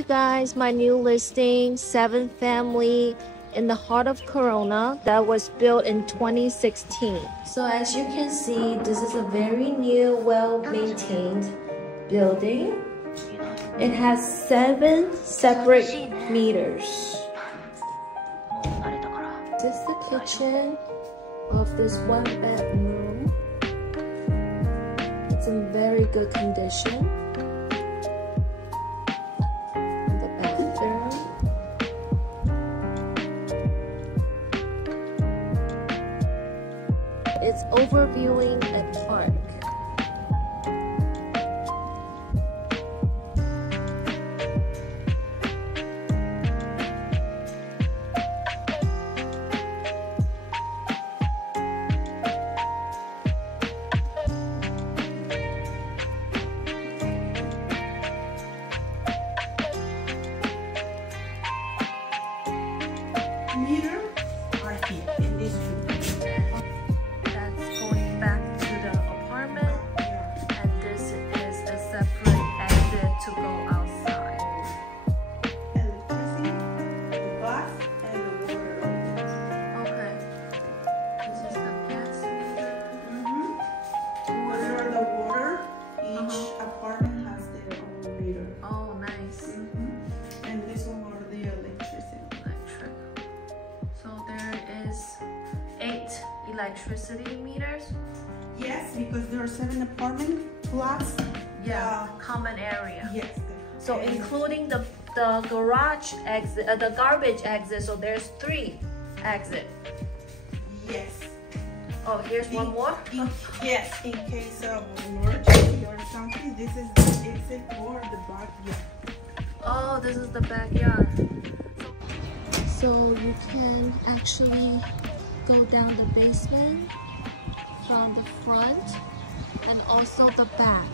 you guys my new listing, 7-family in the heart of Corona that was built in 2016. So as you can see, this is a very new, well-maintained building. It has 7 separate meters. This is the kitchen of this 1-bedroom. It's in very good condition. The bathroom. It's overviewing a park. Meter are here in this room. That's going back to the apartment, and this is a separate exit to go outside. Electricity, the gas, and the water. Okay. This is the gas meter. Under the water, each apartment has their own meter. Oh, nice. And this one are the electricity. Electric. So there is 8 electricity meters. Yes, because there are 7 apartments plus Common area. yes. So and including the garage exit, the garbage exit. So there's 3 exit. yes. Oh, here's one more. Yes, in case of emergency or something, this is the exit for the backyard. Oh, this is the backyard. So you can actually go down the basement from the front and also the back.